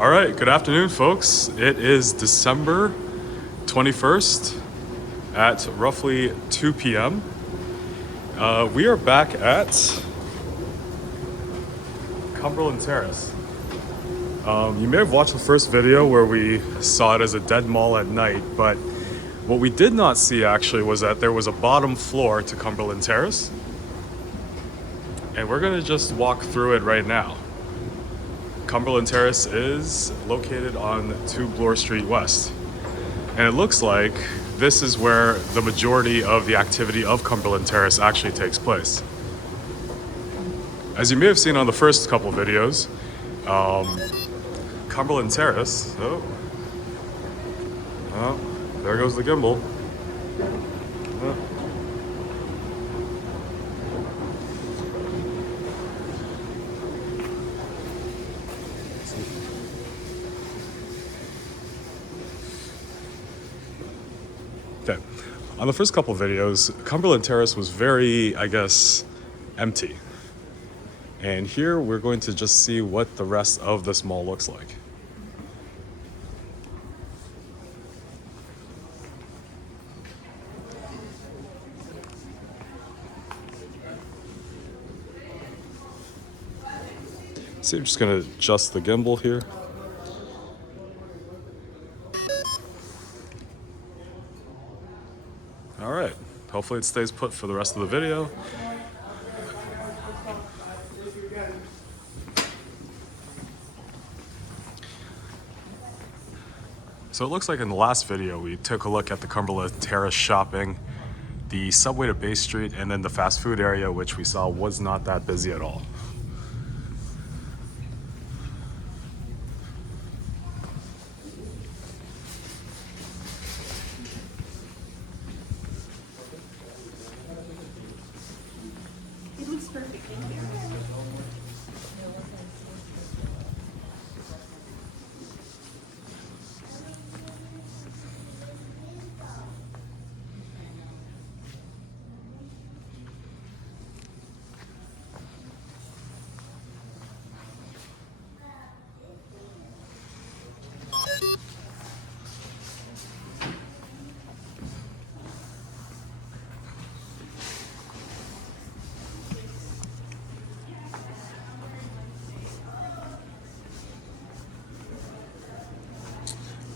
All right, good afternoon, folks. It is December 21st at roughly 2 p.m. We are back at Cumberland Terrace. You may have watched the first video where we saw it as a dead mall at night, but what we did not see actually was that there was a bottom floor to Cumberland Terrace. And we're gonna just walk through it right now. Cumberland Terrace is located on 2 Bloor Street West. And it looks like this is where the majority of the activity of Cumberland Terrace actually takes place. As you may have seen on the first couple videos, Cumberland Terrace, there goes the gimbal. Okay. On the first couple videos, Cumberland Terrace was very, empty. And here we're going to just see what the rest of this mall looks like. So I'm just gonna adjust the gimbal here. All right, hopefully it stays put for the rest of the video. So it looks like in the last video, we took a look at the Cumberland Terrace shopping, the subway to Bay Street, and then the fast food area, which we saw was not that busy at all. It looks perfect, thank you.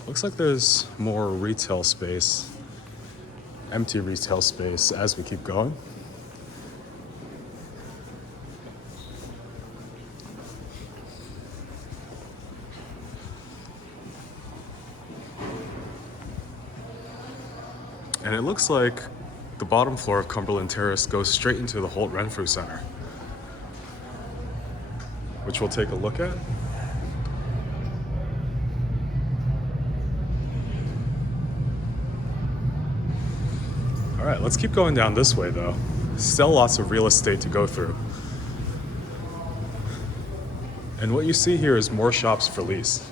Looks like there's more retail space, empty retail space as we keep going. And it looks like the bottom floor of Cumberland Terrace goes straight into the Holt Renfrew Center, which we'll take a look at. All right, let's keep going down this way though. Still lots of real estate to go through. And what you see here is more shops for lease.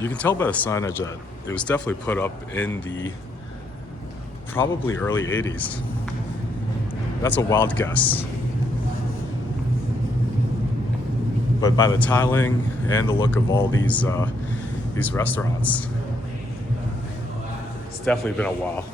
You can tell by the signage that it was definitely put up in the probably early 80s. That's a wild guess. But by the tiling and the look of all these restaurants, it's definitely been a while.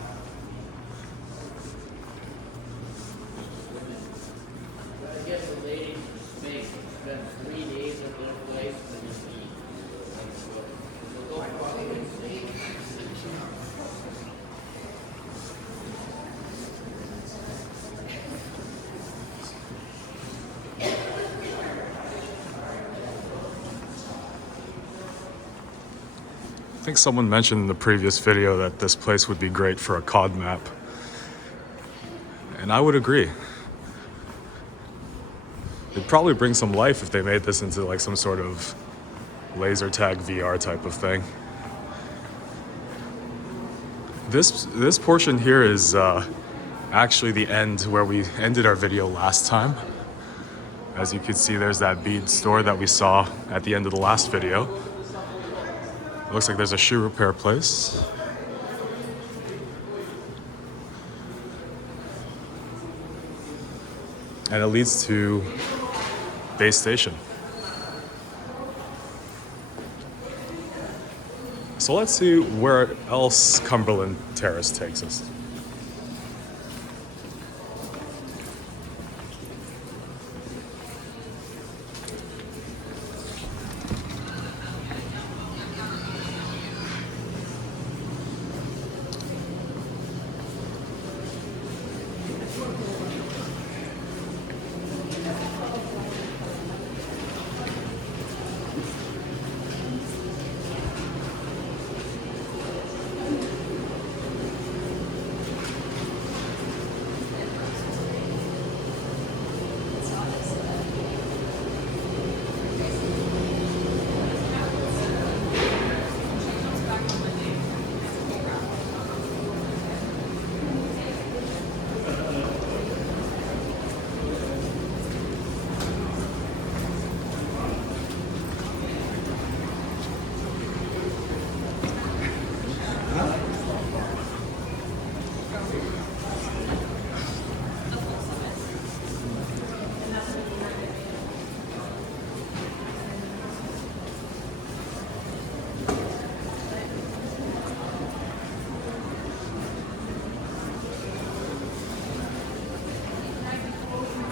think someone mentioned in the previous video that this place would be great for a COD map. And I would agree. It'd probably bring some life if they made this into like some sort of laser tag VR type of thing. This portion here is actually the end where we ended our video last time. As you can see, there's that bead store that we saw at the end of the last video. It looks like there's a shoe repair place. And it leads to Bay Station. So let's see where else Cumberland Terrace takes us.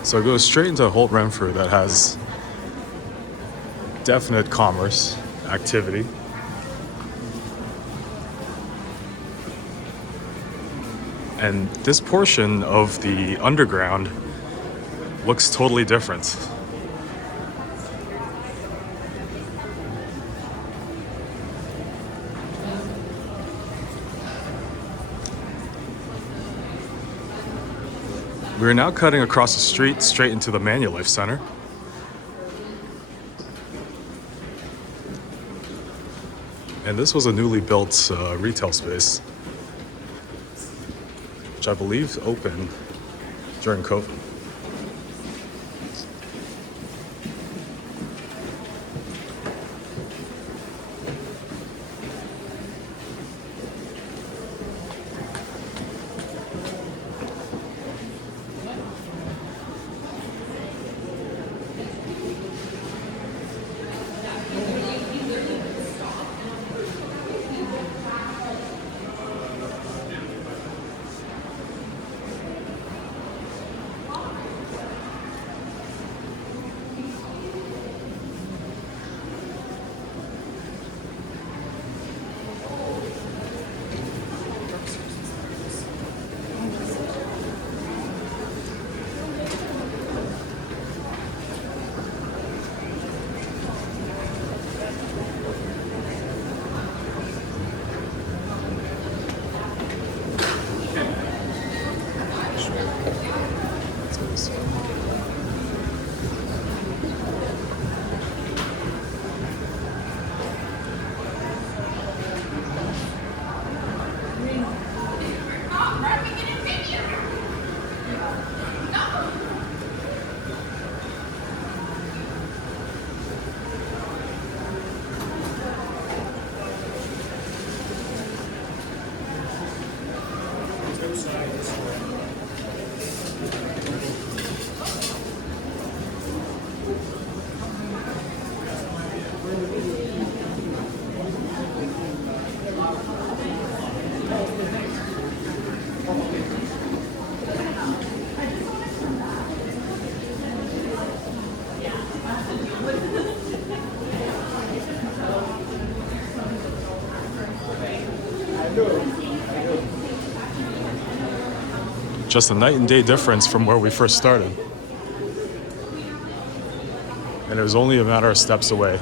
So it goes straight into Holt Renfrew that has definite commerce activity. And this portion of the underground looks totally different. We're now cutting across the street straight into the Manulife Centre. And this was a newly built retail space, which I believe opened during COVID. Just a night and day difference from where we first started. And it was only a matter of steps away.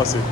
Bless you.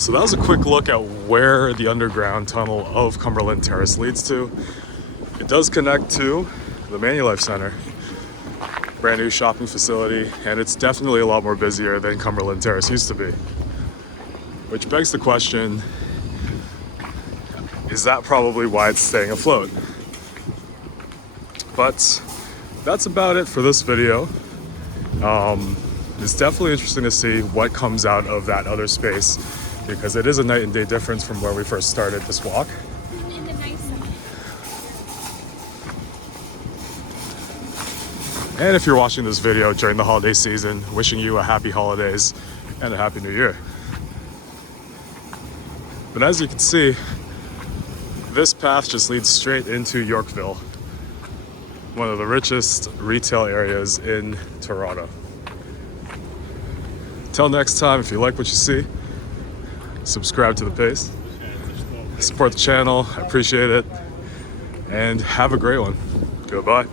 So that was a quick look at where the underground tunnel of Cumberland Terrace leads to. It does connect to the Manulife Centre, brand new shopping facility, and it's definitely a lot more busier than Cumberland Terrace used to be. Which begs the question, is that probably why it's staying afloat? But that's about it for this video. It's definitely interesting to see what comes out of that other space, because it is a night and day difference from where we first started this walk. In the nice side. And if you're watching this video during the holiday season, wishing you a happy holidays and a happy new year. But as you can see, this path just leads straight into Yorkville, one of the richest retail areas in Toronto. Till next time, if you like what you see, subscribe to the page, support the channel, I appreciate it, and have a great one. Goodbye.